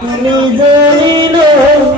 আমি জানি না।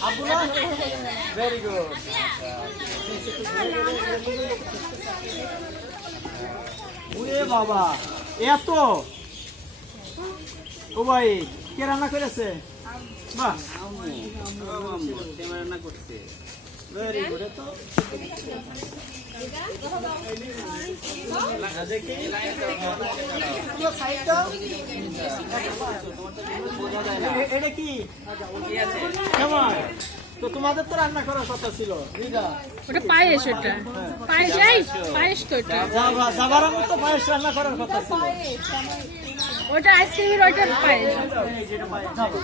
আব্বু না ভেরি গুড ওরে বাবা এত? ও ভাই, কে রান্না করেছে? বাহ। ভেরি গুড তো। এটা কি? কেমন তো তোমাদের তো রান্না করার কথা ছিল। ওটা পায়েস ওটা। পায়েস এই পায়েস তো যাবার আমার তো পায়েস রান্না করার কথা ছিল। ওটা আইসক্রিমের ওইটা পায়েস। পায়েস।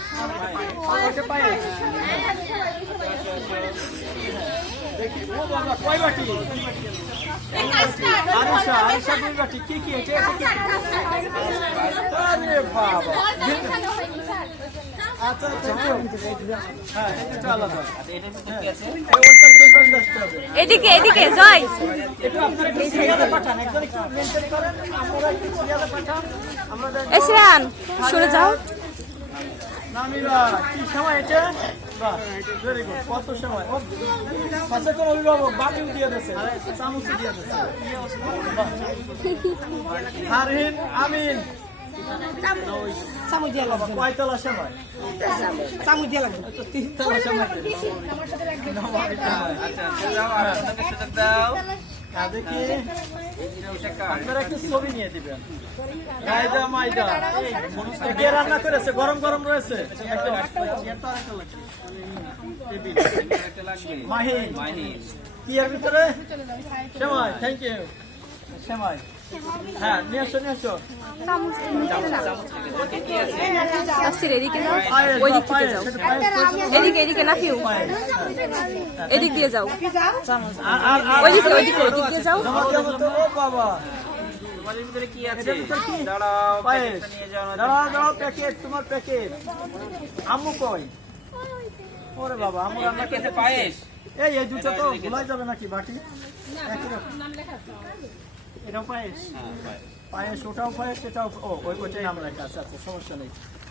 ওটা পায়েস। এদিকে এদিকে জয়। এই শ্রেয়ান সরে যাও। নামিরা কি সময় এটা? ভেরি গুড কত সময়? পাশে কোন অভিভাবক বাটিও দিয়ে দিয়েছে। চামচ দিয়ে দিয়েছে। হারহিন আমিন। চামচ দিয়ে লাগবে। কয়তলা সময়? চামচ দিয়ে লাগবে। তো তিনতলা সময়। হ্যাঁ, আপনারা একটু ছবি নিয়ে দিবেন। গায়দা মাইদা কে রান্না করেছে? গরম গরম রয়েছে? মাহি কি এর ভিতরে? সেমাই। থ্যাংক ইউ সেমাই। হ্যাঁ নিয়ে আসো নিয়ে আসো। আসছি এদিকে যাও। ওই দিক থেকে যাও। সেটা পায়েস করেছে। এদিকে এদিকে না পিউ এদিক দিয়ে যাও। আর আর আর ওইদিকে ওইদিকে ওইদিক দিয়ে যাও। জমা দেওয়া হতো, ও বাবা। এটার ভিতরে কি? পায়েস দাঁড়াও দাঁড়াও প্যাকেট তোমার প্যাকেট। আম্মু কই? ওরে বাবা আম্মু রান্না করতে পায়েস। এই এই দুটো তো ভুলাই যাবে নাকি বাকি একই রকম। এটাও পায়েস? পায়েস। ওটাও পায়েস এটাও ও ওই ওইটাই নাম লেখা আছে আচ্ছা সমস্যা নেই।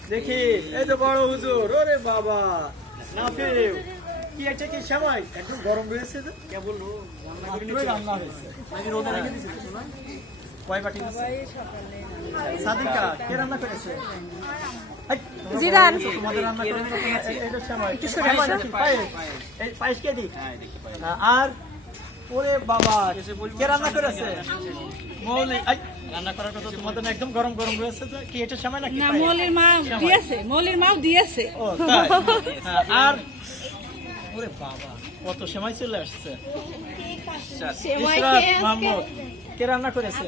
দেখি এই তো বড় হুজুর ওরে বাবা নাফিউ কি এটা কি সময় একদম গরম রয়েছে যে? কেবল রান্না হয়েছে। নাকি রোদে রেখে দিয়েছে কিছু কয় বাটি সাদিকা কে রান্না করেছে? এই, জিদান। তোমাদের রান্না করে এটা সময় সময় পায়েস এই পায়েস কে দি আর ওরে বাবা কে রান্না করেছে? মৌলি রান্না করার কথা তোমাদের একদম গরম গরম রয়েছে কি এটা সময় নাকি না পায়েস? মলির মা দিয়েছে মলির মাও দিয়েছে। ও তাই? হ্যাঁ, আর ওরে বাবা কত সময় চলে আসছে? মাহমুদ কে রান্না করেছে?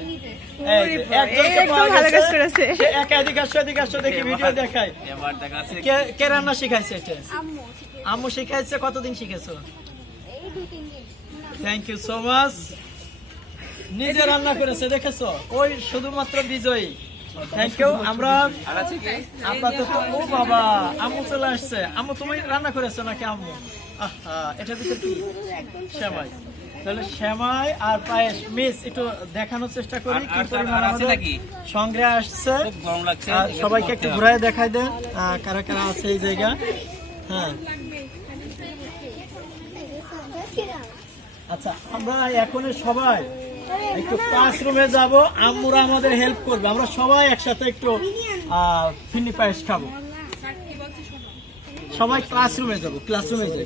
কে রান্না শিখাইছে এটা? আম্মু শিখাইছে। কতদিন শিখেছো? থ্যাংক ইউ সো মাচ নিজে রান্না করেছে দেখেছ? ওই শুধুমাত্র বিজয়ী। থ্যাংক ইউ আমরা আপাতত ও বাবা আম্মু চলে আসছে। আম্মু তুমি রান্না করেছ নাকি আম্মু? আহা এটার ভিতর কি? শ্যামাই তাহলে শ্যামাই আর পায়েস মিস একটু দেখানোর চেষ্টা করি কি পরিমাণ আমাদের সংগ্রহ আসছে। সবাইকে একটু ঘুরায় দেখাই দেন কারা কারা আছে এই জায়গা হ্যাঁ। আচ্ছা আমরা এখন সবাই একটু ক্লাসরুমে যাব আম্মুরা আমাদের হেল্প করবে। আমরা সবাই একসাথে একটু আহ, ফিন্নি পায়েস খাব। সবাই ক্লাসরুমে যাব ক্লাসরুমে যাব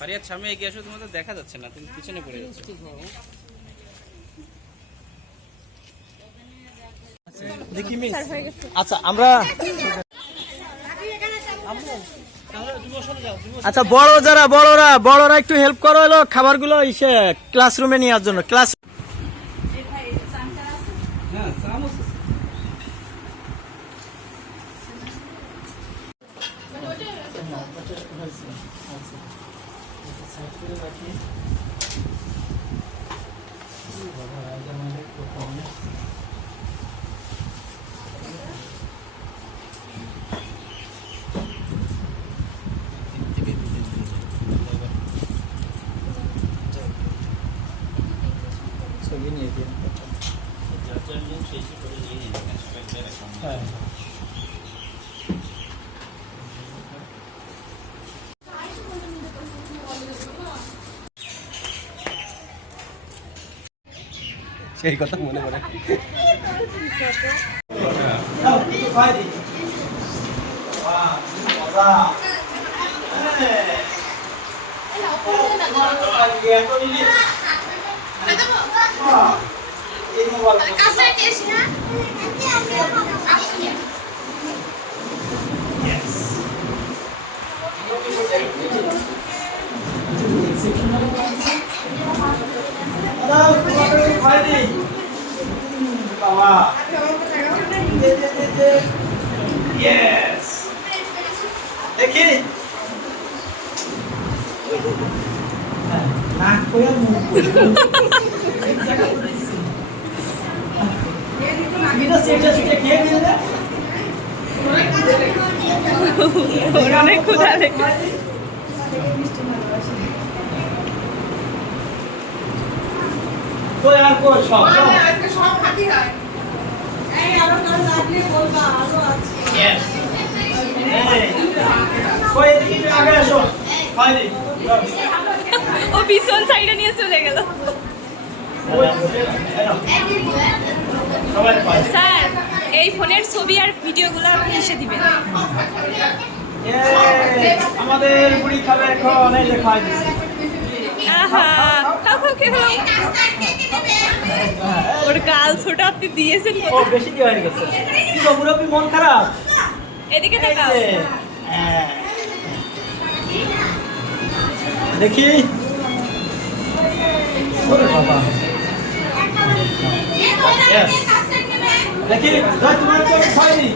ফারিয়াদ সামনে এগিয়ে আসো তোমাদের দেখা যাচ্ছে না তুমি পিছনে পড়ে যাচ্ছ। দেখি মিস। আচ্ছা আমরা আচ্ছা বড় যারা বড়রা বড়রা একটু হেল্প করো এলো খাবারগুলো ইসে ক্লাসরুমে নেওয়ার জন্য। ক্লাস সেই কথা মনে পড়ে Yes. কইয়া মুখ কইয়া সেটা সেটা কে দিলে অনেক ক্ষুধা লেগে তো আর কো সব Yes. এই, কই এদিকে আগে আসো ফাইদি ও পিছন সাইডে নিয়ে চলে গেল। স্যার এই ফোনের ছবি আর ভিডিওগুলো আপনি এসে দিবেন। আমাদের বুড়ি খাবে এখন এই যে খাই। ওর গাল ছোট আপনি দিয়েছেন ও বেশি দিয়ে হয়ে গেছে? কি মন খারাপ? এদিকে তাকাও। হ্যাঁ। দেখি। তোমার খাইনি।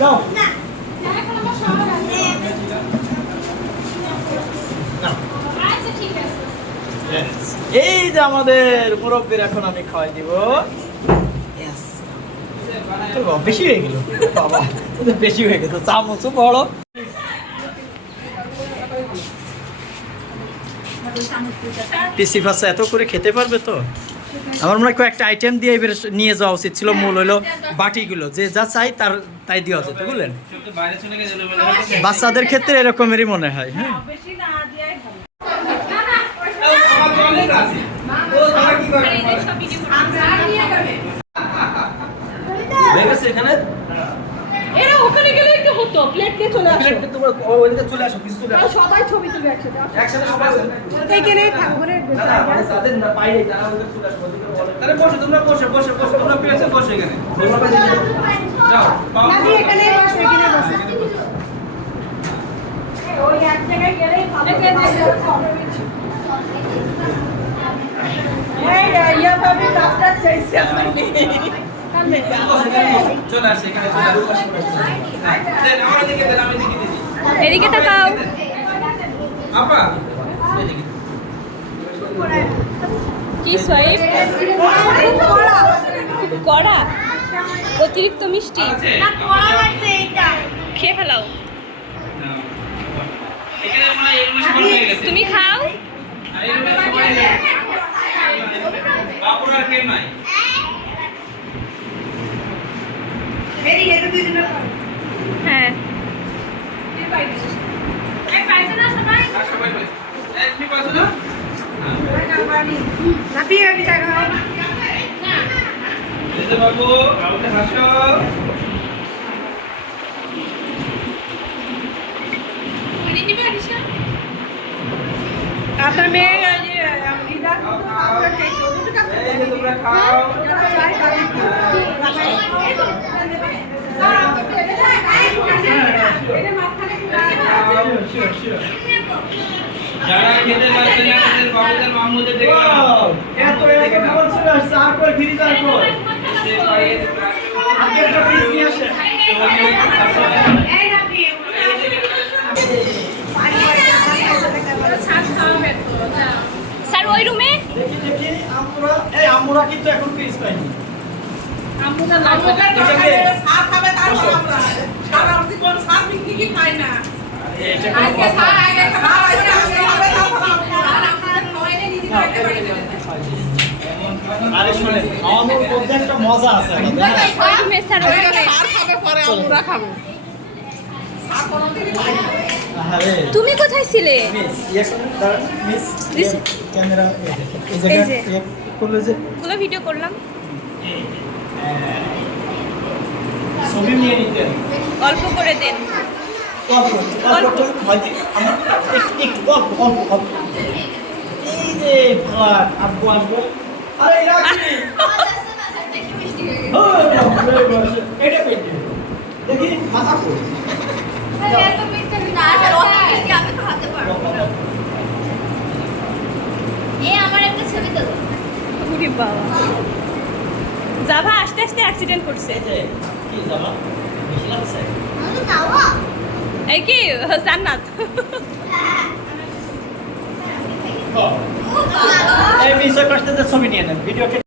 যাও। এই যে আমাদের মুরব্বীর এখন আমি খাওয়াই দিব। বেশি হয়ে গেল। বেশি হয়ে গেছে। চামচও বড়। পিসি ফাসা এত করে খেতে পারবে তো? আমার মনে হয় কয়েকটা আইটেম দিয়ে এবার নিয়ে যাওয়া উচিত ছিল মূল হলো বাটিগুলো। যে যা চাই তার তাই দেওয়া যেত বুঝলেন? বাচ্চাদের ক্ষেত্রে এরকমেরই মনে হয় হ্যাঁ। এখানে? এরা ওখানে একটু প্লেট নিয়ে চলে আসো। তোমার ওইদিকে চলে আসো কিছু চলে আসো। সবাই ছবি তুলবে একসাথে। একসাথে সবাই এইখানেই থাকব না না তাদের না তারা ওদের চলে আসো তাহলে বসে তোমরা বসে বসে বসে তোমরা পেয়েছে বসে এখানে। যাও নাদি এখানেই বসো এখানে বসো। ওই এক জায়গায় গেলেই ভালো। এই ইয়া ভাবে রাস্তা চাইছে এখানে আমার এদিকে তাকাও আপা কি সোয়েব খুব কড়া। অতিরিক্ত মিষ্টি। খেয়ে ফেলাও। তুমি খাও আর এগুলো সমান হয়ে গেছে বাপুর আর কেউ নাই হ্যাঁ আর সবাই পাইছে এই, তুমি পাইছো না এই যে বাবু আমাকে হাসো। আপনার মেয়ে তোমরা খাও। যারা খেতে পারছে না তাদের বাবুদের মামুদের ডেকে এত এত খাবার চলে আসছে কই ফিরি তার কই। আগে একটা পিস নিয়ে আসে স্যার ওই রুমে? দেখি দেখি আমরা এই আমরা কিন্তু এখন পিস পাইনি। আরে শুনেন মধ্যে একটা মজা আছে। তুমি কোথায় ছিলে? মিস ইয়ে ক্যামেরা। ইয়ে গুলো ভিডিও করলাম? ছবি নিয়ে নিতেন? অল্প করে দেন। অল্প অল্প হয়তো আমরা একটু একটু অল্প অল্প অল্প এই যে ভাত আব্বু আব্বু আরে এরা কি? এটা পেটে। দেখি মাথা কই উরি বাবা। জাভা আস্তে আস্তে অ্যাক্সিডেন্ট করছে। এই কি জান্নাত। এই ছবি নিয়ে নেন ভিডিও